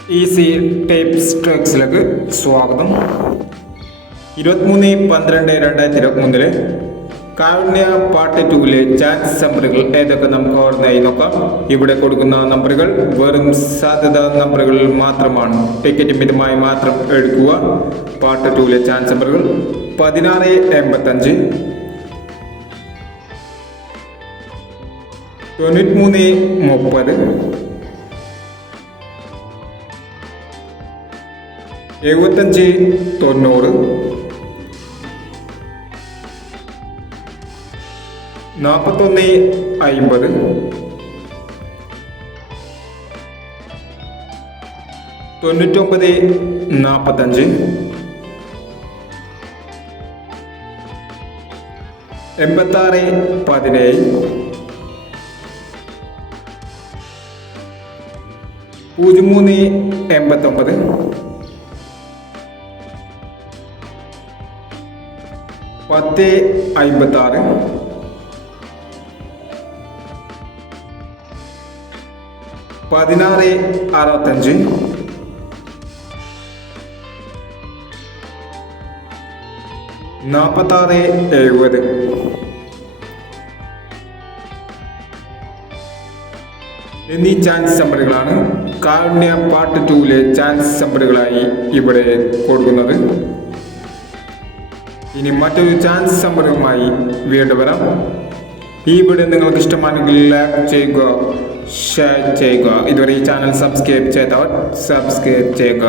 Easy tips ട്രിക്സിലേക്ക് സ്വാഗതം. 23/12/2023 കാരുണ്യ part 2 chance നമ്പറുകൾ ഏതൊക്കെ നമുക്ക് ഓർമ്മയായി നോക്കാം. ഇവിടെ കൊടുക്കുന്ന നമ്പറുകൾ വെറും സാധ്യതാ നമ്പറുകൾ മാത്രമാണ്. ടിക്കറ്റ് മിതമായി മാത്രം എടുക്കുക. പാർട്ട് 2 ചാൻസ് നമ്പറുകൾ 1685, 9330, 7590, 4150, 9945, 8617, 0389, 1056, 1665, 4670. എന്നീ ചാൻസ് നമ്പറുകളാണ് കാരുണ്യ പാർട്ട് 2 ചാൻസ് നമ്പറുകളായി ഇവിടെ കൊടുക്കുന്നത്. ഇനി മറ്റൊരു ചാൻസ് നമ്പറുമായി വീണ്ടും വരാം. ഈ വീഡിയോ നിങ്ങൾക്ക് ഇഷ്ടമാണെങ്കിൽ ലൈക്ക് ചെയ്യുക, ഷെയർ ചെയ്യുക. ഇതുവരെ ഈ ചാനൽ സബ്സ്ക്രൈബ് ചെയ്തവർ സബ്സ്ക്രൈബ് ചെയ്യുക.